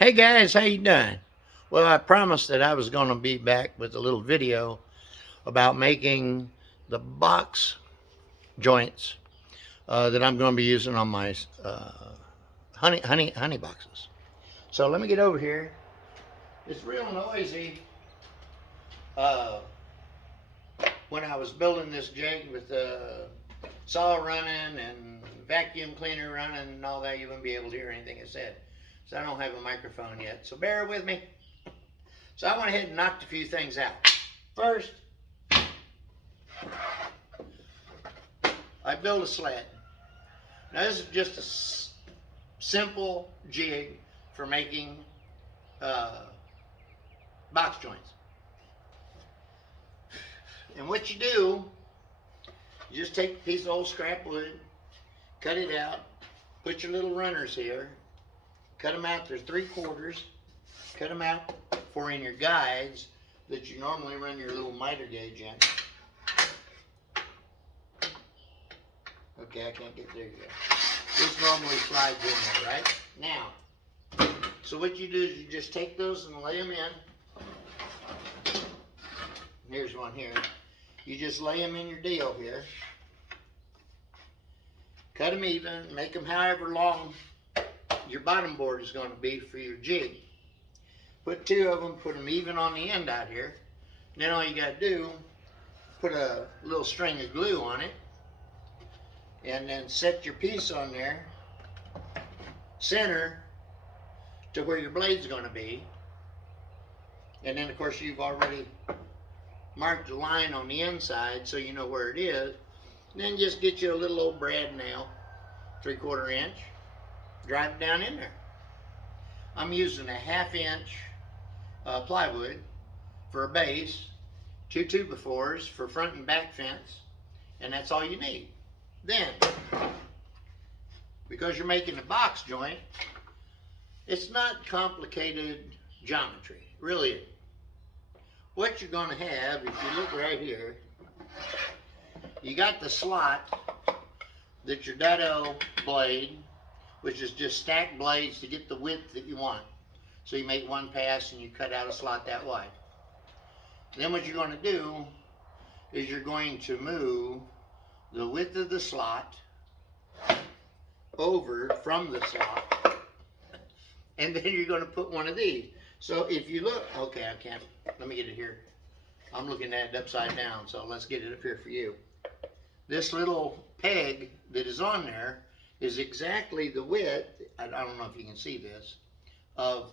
Hey guys, how you doing? Well, I promised that I was going to be back with a little video about making the box joints that I'm going to be using on my honey boxes. So let me get over here. It's real noisy. Uh, when I was building this jig with the saw running and vacuum cleaner running and all that, you wouldn't be able to hear anything I said. So I don't have a microphone yet. So bear with me. So I went ahead and knocked a few things out. First, I built a sled. Now this is just a simple jig for making box joints. And what you do, you just take a piece of old scrap wood, cut it out, put your little runners here, cut them out, they're 3/4, cut them out for in your guides that you normally run your little miter gauge in. Okay, I can't get there yet. This normally slides in there, right? Now, so what you do is you just take those and lay them in. Here's one here. You just lay them in your deal here. Cut them even, make them however long your bottom board is going to be for your jig. Put 2 of them, put them even on the end out here. And then all you got to do, put a little string of glue on it, and then set your piece on there, center to where your blade's going to be. And then of course you've already marked the line on the inside so you know where it is. And then just get you a little old brad nail, 3/4 inch, drive it down in there. I'm using a 1/2 inch plywood for a base, 2 2x4s for front and back fence, and that's all you need. Then, because you're making a box joint, it's not complicated geometry, really. What you're going to have, if you look right here, you got the slot that your dado blade, which is just stacked blades to get the width that you want. So you make one pass and you cut out a slot that wide. Then what you're going to do is you're going to move the width of the slot over from the slot, and then you're going to put one of these. So if you look, okay, I can't, let me get it here. I'm looking at it upside down, so let's get it up here for you. This little peg that is on there is exactly the width, I don't know if you can see this, of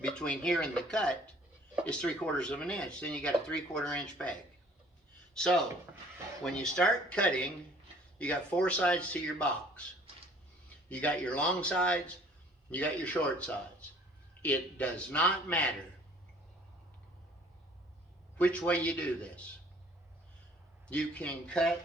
between here and the cut is 3/4 of an inch. Then you got a 3/4 inch peg. So when you start cutting, you got 4 sides to your box. You got your long sides, you got your short sides. It does not matter which way you do this. You can cut,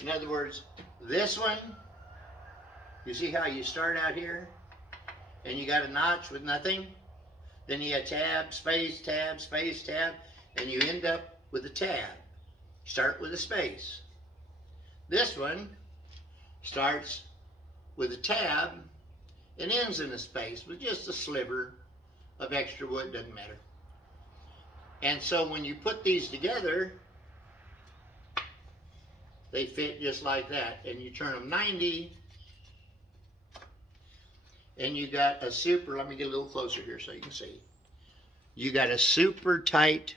in other words, this one, you see how you start out here and you got a notch with nothing? Then you got tab, space, tab, space, tab, and you end up with a tab. Start with a space. This one starts with a tab and ends in a space with just a sliver of extra wood, doesn't matter. And so when you put these together, they fit just like that. And you turn them 90, and you got a super, let me get a little closer here so you can see. You got a super tight,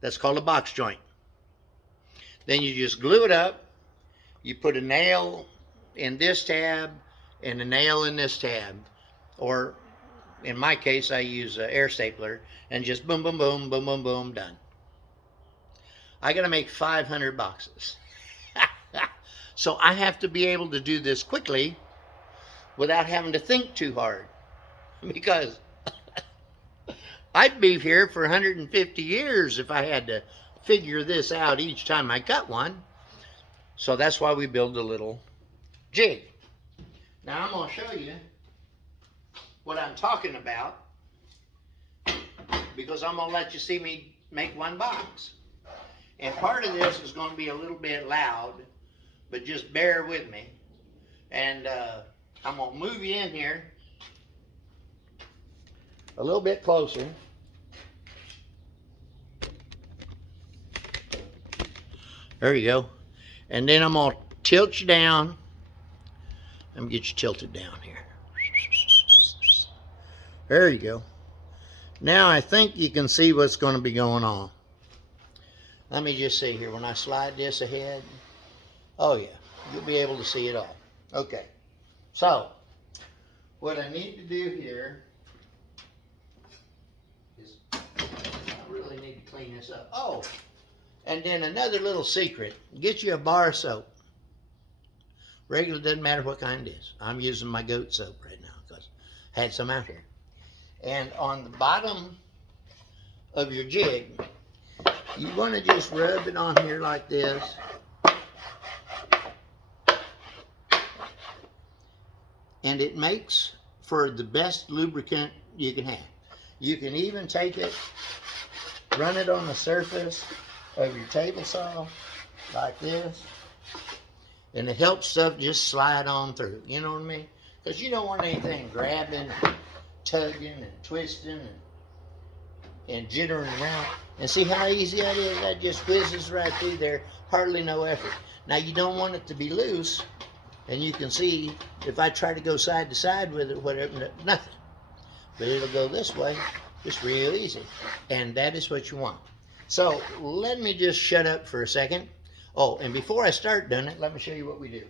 that's called a box joint. Then you just glue it up. You put a nail in this tab and a nail in this tab. Or in my case, I use an air stapler and just boom, boom, boom, boom, boom, boom, done. I got to make 500 boxes. So I have to be able to do this quickly without having to think too hard, because I'd be here for 150 years if I had to figure this out each time I cut one. So that's why we build a little jig. Now I'm going to show you what I'm talking about, because I'm going to let you see me make one box. And part of this is going to be a little bit loud, but just bear with me. And I'm going to move you in here a little bit closer. There you go. And then I'm going to tilt you down. Let me get you tilted down here. There you go. Now I think you can see what's going to be going on. Let me just see here. When I slide this ahead, oh yeah, you'll be able to see it all. Okay. So, what I need to do here is I really need to clean this up. Oh, and then another little secret. Get you a bar of soap. Regular, doesn't matter what kind it is. I'm using my goat soap right now because I had some out here. And on the bottom of your jig, you want to just rub it on here like this. And it makes for the best lubricant you can have. You can even take it, run it on the surface of your table saw like this, and it helps stuff just slide on through. You know what I mean? Because you don't want anything grabbing, tugging, and twisting, and jittering around. And see how easy that is? That just whizzes right through there, hardly no effort. Now you don't want it to be loose, and you can see if I try to go side to side with it, whatever, nothing. But it'll go this way, just real easy. And that is what you want. So let me just shut up for a second. Oh, and before I start doing it, let me show you what we do.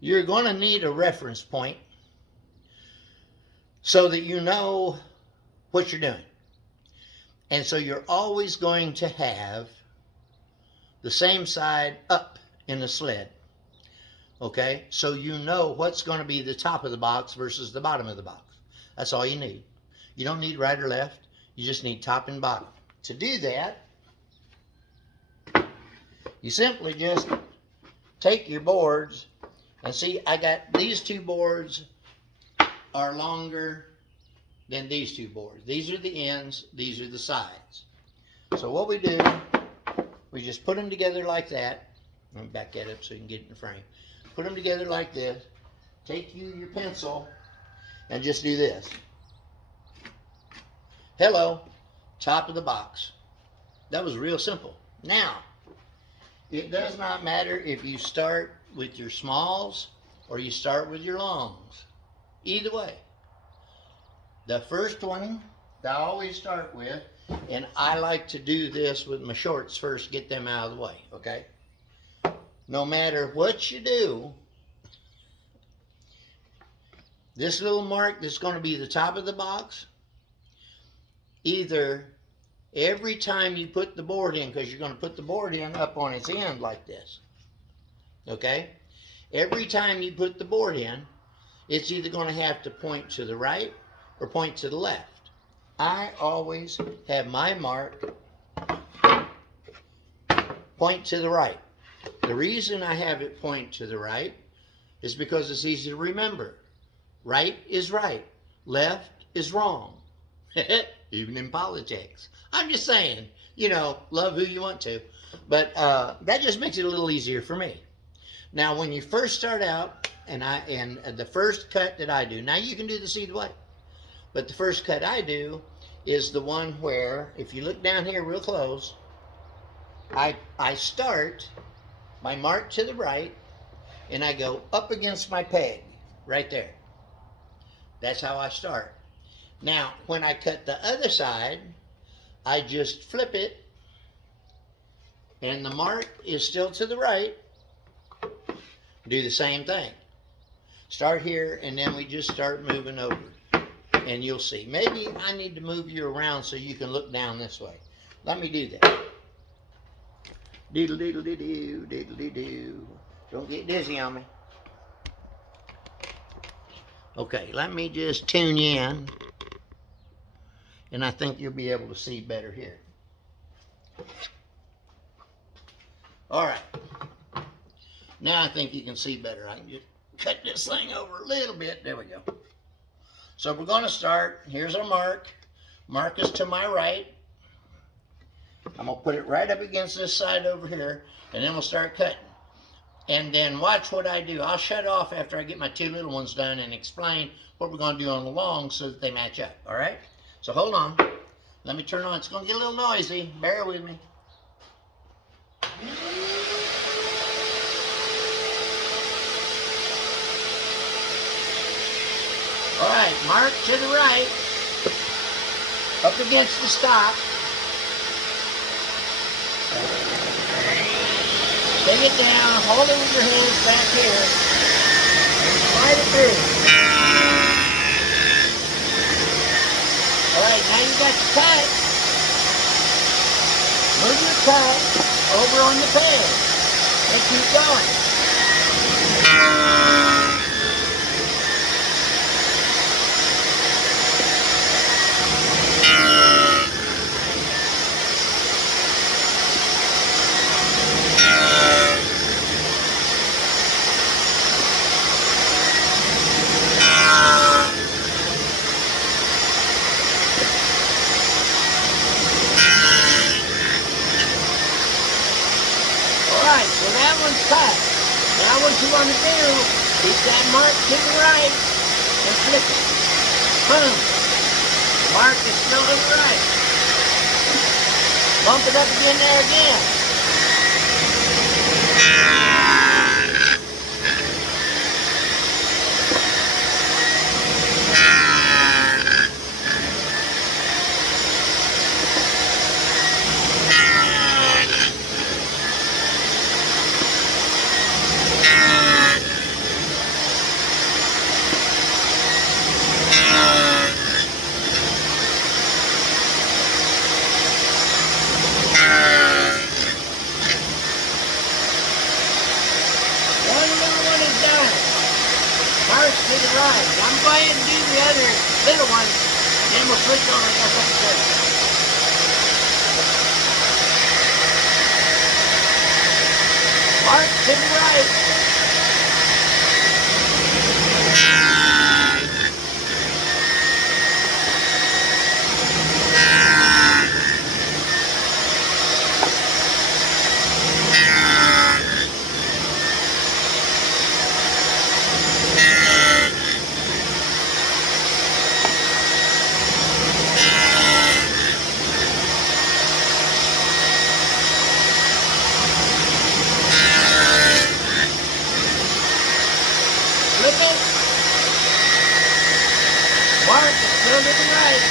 You're going to need a reference point so that you know what you're doing. And so you're always going to have the same side up in the sled. Okay? So you know what's going to be the top of the box versus the bottom of the box. That's all you need. You don't need right or left. You just need top and bottom. To do that, you simply just take your boards and see, I got these two boards are longer than these two boards. These are the ends, these are the sides. So what we do, we just put them together like that. Let me back that up so you can get it in the frame. Put them together like this. Take your pencil and just do this. Hello, top of the box. That was real simple. Now, it does not matter if you start with your smalls or you start with your longs. Either way. The first one that I always start with, and I like to do this with my shorts first, get them out of the way, okay? No matter what you do, this little mark that's going to be the top of the box, either every time you put the board in, because you're going to put the board in up on its end like this, okay? Every time you put the board in, it's either going to have to point to the right or point to the left. I always have my mark point to the right. The reason I have it point to the right is because it's easy to remember. Right is right. Left is wrong. Even in politics. I'm just saying, you know, love who you want to. But that just makes it a little easier for me. Now, when you first start out, and the first cut that I do, now you can do this either way, but the first cut I do is the one where, if you look down here real close, I start my mark to the right, and I go up against my peg, right there. That's how I start. Now, when I cut the other side, I just flip it, and the mark is still to the right. Do the same thing. Start here, and then we just start moving over. And you'll see. Maybe I need to move you around so you can look down this way. Let me do that. Diddle-diddle-dee-doo, diddle-dee-doo. Don't get dizzy on me. Okay, let me just tune you in. And I think you'll be able to see better here. All right. Now I think you can see better. I can just cut this thing over a little bit. There we go. So we're going to start. Here's our mark. Mark is to my right. I'm going to put it right up against this side over here, and then we'll start cutting. And then watch what I do. I'll shut off after I get my two little ones done and explain what we're going to do on the long so that they match up. All right? So hold on. Let me turn on. It's going to get a little noisy. Bear with me. All right, mark to the right, up against the stock. Take it down, hold it with your hands back here, and slide it through. All right, now you got your cut. Move your cut over on the peg and keep going. Alright, so that one's cut. Now what you want to do, keep that mark to the right and flip it. Boom. Mark is still to the right. Bump it up again there again. Mark to the right. I'm going to do the other little one, then we'll switch over and go up the mark to the right. Flip it. Mark is still to the right.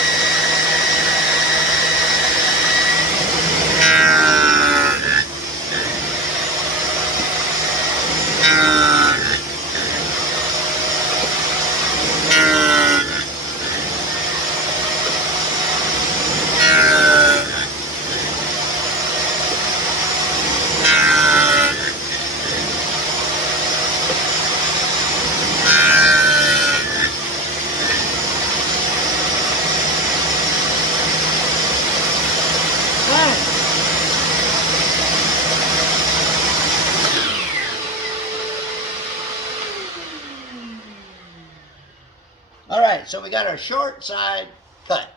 All right, so we got our short side cut.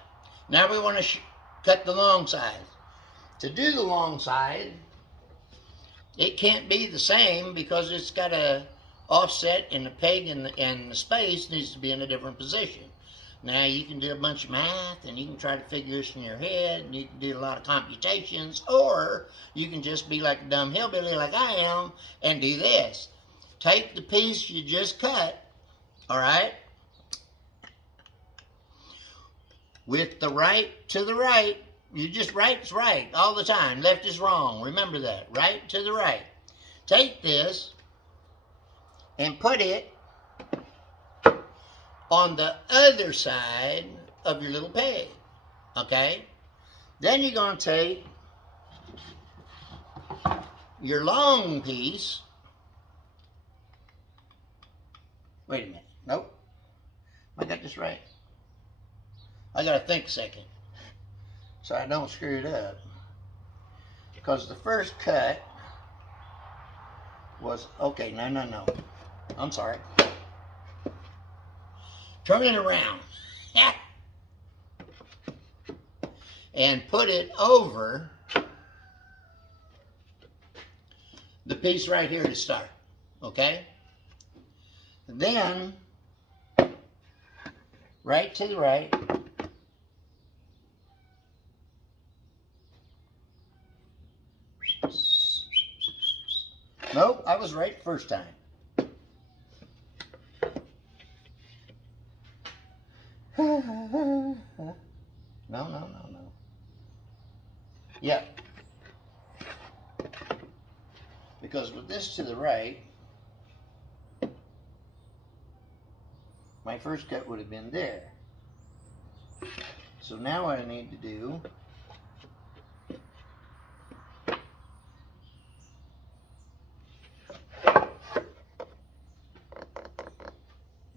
Now we want to cut the long side. To do the long side, it can't be the same because it's got a offset and the peg and the space needs to be in a different position. Now you can do a bunch of math and you can try to figure this in your head and you can do a lot of computations, or you can just be like a dumb hillbilly like I am and do this. Take the piece you just cut, all right, with the right to the right. You just right's right all the time. Left is wrong. Remember that. Right to the right. Take this and put it on the other side of your little peg. Okay? Then you're going to take your long piece. Wait a minute. Nope. I got this right. I got to think a second so I don't screw it up. Because the first cut was, okay, no. I'm sorry. turn it around, and put it over the piece right here to start, okay? Then, right to the right, nope, I was right the first time. No. Yep. Because with this to the right, my first cut would have been there. So now what I need to do,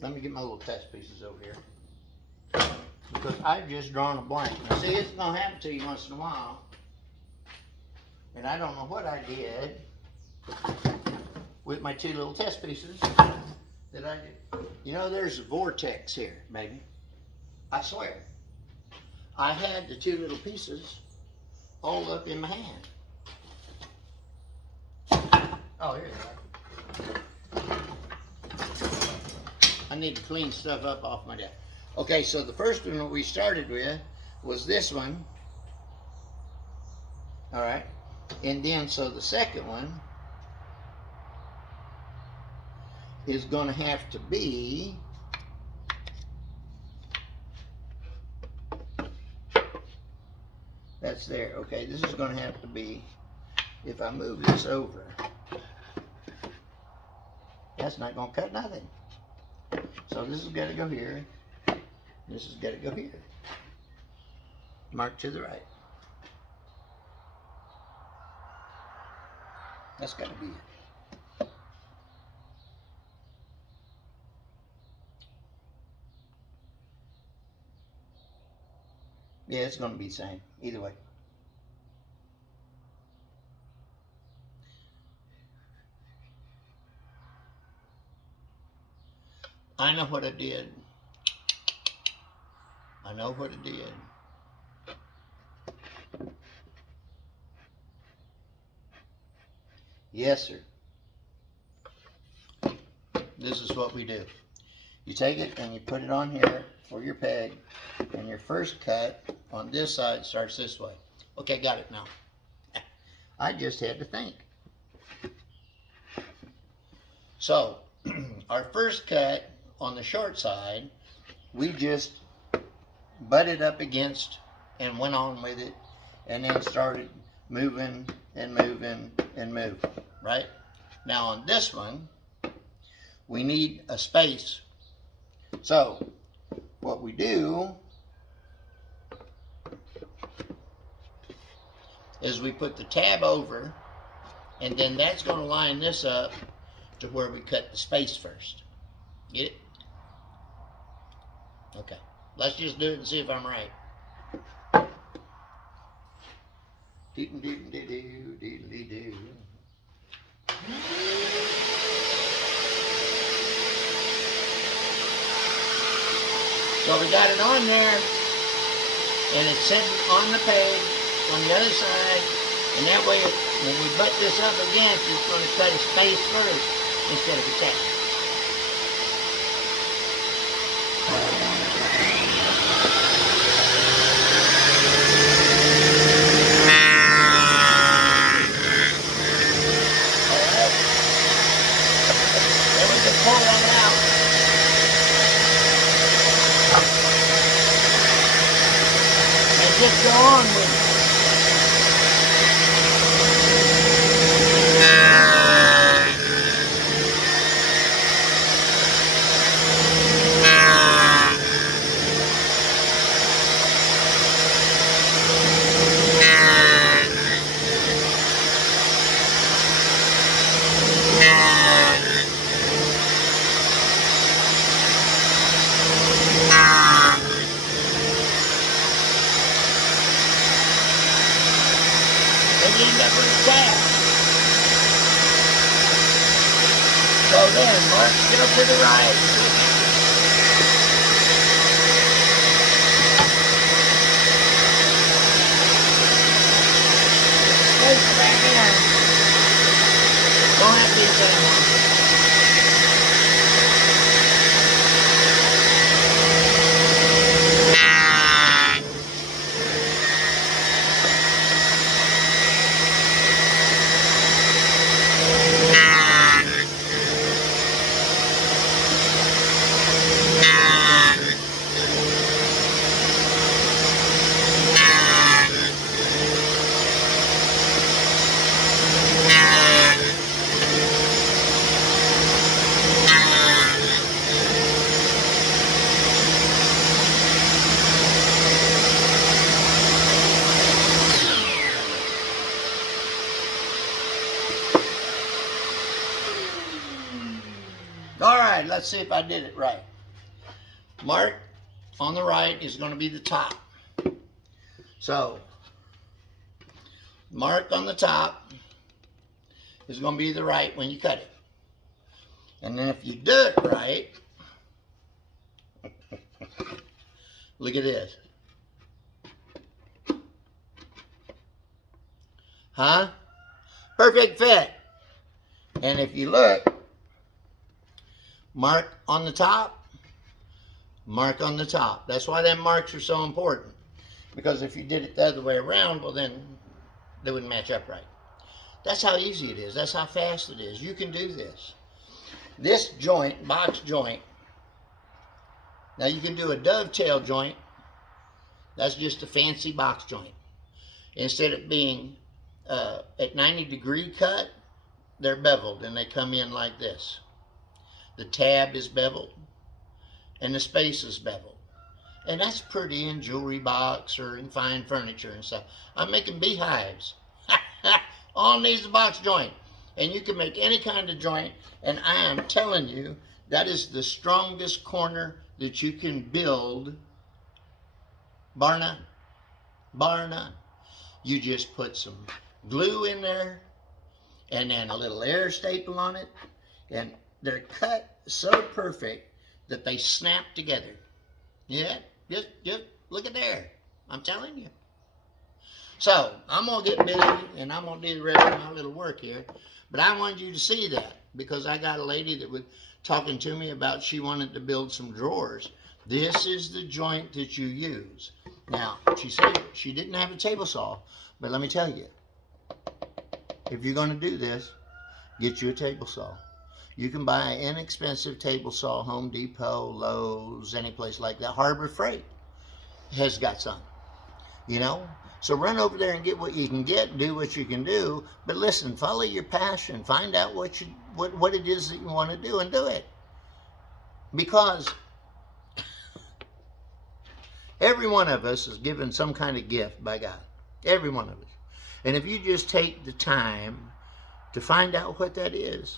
let me get my little test pieces over here. Because I've just drawn a blank. Now see, it's going to happen to you once in a while. And I don't know what I did with my two little test pieces that I did. You know, there's a vortex here, baby. I swear. I had the two little pieces all up in my hand. Oh, here you go. I need to clean stuff up off my desk. Okay, so the first one that we started with was this one. All right. And then, so the second one is going to have to be that's there. Okay, this is going to have to be, if I move this over, that's not going to cut nothing. So this has got to go here. This has got to go here. Mark to the right. That's got to be it. Yeah, it's going to be the same. Either way. I know what I did. I know what I did. Yes, sir. This is what we do. You take it and you put it on here for your peg, and your first cut on this side starts this way. Okay, got it now. I just had to think. So, our first cut on the short side, we just butted up against and went on with it, and then started moving and moving and moving, right? Now on this one, we need a space. So what we do is we put the tab over, and then that's going to line this up to where we cut the space first. Get it? Okay. Let's just do it and see if I'm right. Doodle-doodle-doo, doodle-doo. So we got it on there, and it's sitting on the page on the other side, and that way when we butt this up against, it's going to cut a space first instead of a tab. Pull that out. And just go on with it. End up with a tab. So then, mark still to the right. All right, let's see if I did it right. Mark on the right is going to be the top. So, mark on the top is going to be the right when you cut it. And then if you do it right, look at this. Huh? Perfect fit. And if you look, mark on the top, mark on the top. That's why them marks are so important. Because if you did it the other way around, well then they wouldn't match up right. That's how easy it is. That's how fast it is. You can do this. This joint, box joint, now you can do a dovetail joint. That's just a fancy box joint. Instead of being at 90-degree cut, they're beveled and they come in like this. The tab is beveled and the space is beveled. And that's pretty in jewelry box or in fine furniture and stuff. I'm making beehives. All needs a box joint. And you can make any kind of joint. And I am telling you, that is the strongest corner that you can build. Bar none. Bar none. You just put some glue in there and then a little air staple on it. And they're cut so perfect that they snap together. Yeah, just look at there. I'm telling you. So, I'm going to get busy and I'm going to do the rest of my little work here. But I wanted you to see that because I got a lady that was talking to me about she wanted to build some drawers. This is the joint that you use. Now, she said she didn't have a table saw, but let me tell you, if you're going to do this, get you a table saw. You can buy an inexpensive table saw, Home Depot, Lowe's, any place like that. Harbor Freight has got some, you know. So run over there and get what you can get, do what you can do. But listen, follow your passion. Find out what it is that you want to do and do it. Because every one of us is given some kind of gift by God. Every one of us. And if you just take the time to find out what that is,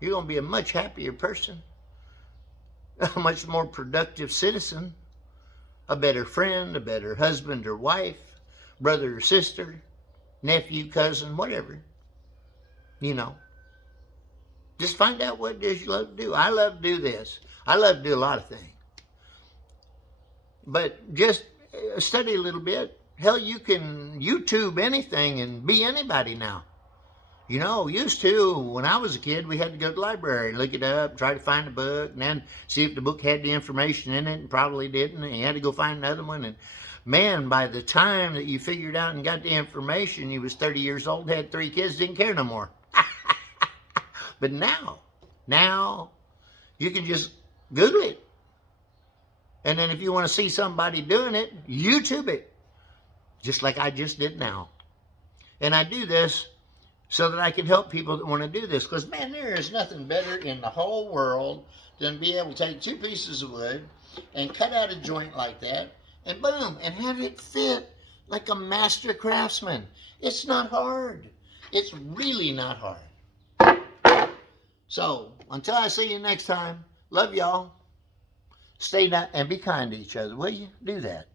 you're going to be a much happier person, a much more productive citizen, a better friend, a better husband or wife, brother or sister, nephew, cousin, whatever. You know. Just find out what it is you love to do. I love to do this. I love to do a lot of things. But just study a little bit. Hell, you can YouTube anything and be anybody now. You know, used to, when I was a kid, we had to go to the library, look it up, try to find a book, and then see if the book had the information in it, and probably didn't, and you had to go find another one. And man, by the time that you figured out and got the information, you was 30 years old, had 3 kids, didn't care no more. But now, you can just Google it. And then if you want to see somebody doing it, YouTube it. Just like I just did now. And I do this so that I can help people that want to do this. Because, man, there is nothing better in the whole world than be able to take 2 pieces of wood and cut out a joint like that, and boom, and have it fit like a master craftsman. It's not hard. It's really not hard. So, until I see you next time, love y'all. Stay and be kind to each other, will you? Do that.